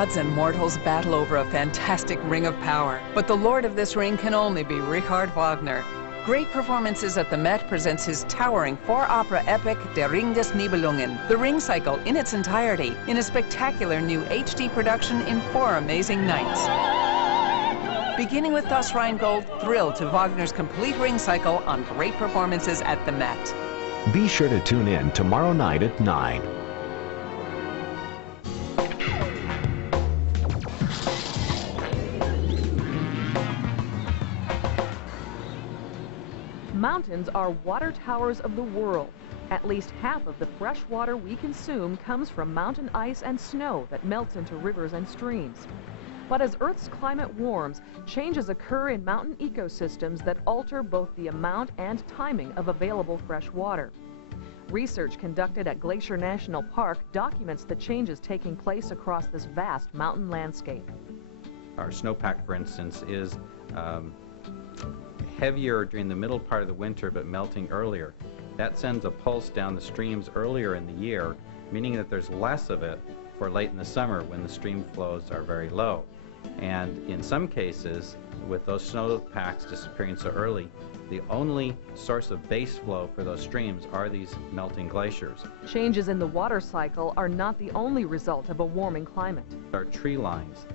Gods and mortals battle over a fantastic ring of power, but the lord of this ring can only be Richard Wagner. Great Performances at the Met presents his towering four-opera epic Der Ring des Nibelungen, the Ring Cycle in its entirety, in a spectacular new HD production in 4 amazing nights. Beginning with Das Rheingold, thrill to Wagner's complete Ring Cycle on Great Performances at the Met. Be sure to tune in tomorrow night at 9. Mountains are water towers of the world. At least half of the fresh water we consume comes from mountain ice and snow that melts into rivers and streams. But as Earth's climate warms, changes occur in mountain ecosystems that alter both the amount and timing of available fresh water. Research conducted at Glacier National Park documents the changes taking place across this vast mountain landscape. Our snowpack, for instance, is heavier during the middle part of the winter but melting earlier. That sends a pulse down the streams earlier in the year, meaning that there's less of it for late in the summer when the stream flows are very low. And in some cases, with those snowpacks disappearing so early, the only source of base flow for those streams are these melting glaciers. Changes in the water cycle are not the only result of a warming climate. Our tree lines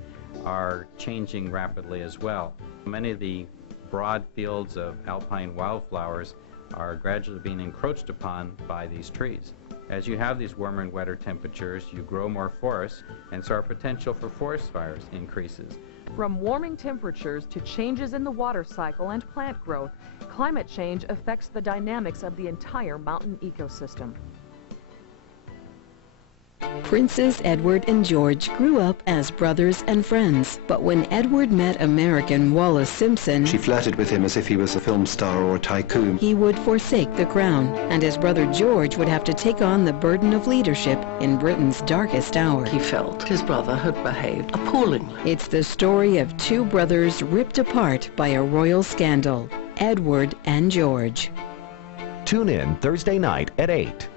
are changing rapidly as well. Many of the broad fields of alpine wildflowers are gradually being encroached upon by these trees. As you have these warmer and wetter temperatures, you grow more forests, and so our potential for forest fires increases. From warming temperatures to changes in the water cycle and plant growth, climate change affects the dynamics of the entire mountain ecosystem. Princes Edward and George grew up as brothers and friends, but when Edward met American Wallace Simpson, she flirted with him as if he was a film star or a tycoon. He would forsake the crown, and his brother George would have to take on the burden of leadership in Britain's darkest hour. He felt his brother had behaved appallingly. It's the story of two brothers ripped apart by a royal scandal, Edward and George. Tune in Thursday night at 8.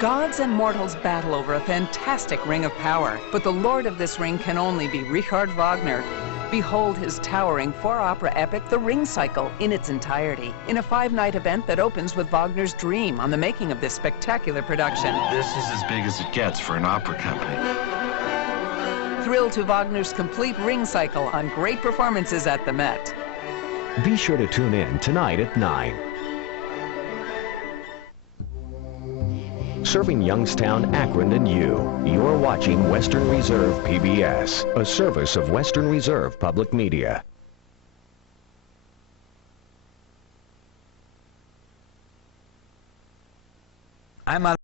Gods and mortals battle over a fantastic ring of power, but the lord of this ring can only be Richard Wagner. Behold his towering four-opera epic, The Ring Cycle, in its entirety, in a 5-night event that opens with Wagner's dream on the making of this spectacular production. This is as big as it gets for an opera company. Thrill to Wagner's complete Ring Cycle on Great Performances at the Met. Be sure to tune in tonight at 9. Serving Youngstown, Akron, and you. You're watching Western Reserve PBS, a service of Western Reserve Public Media. I'm on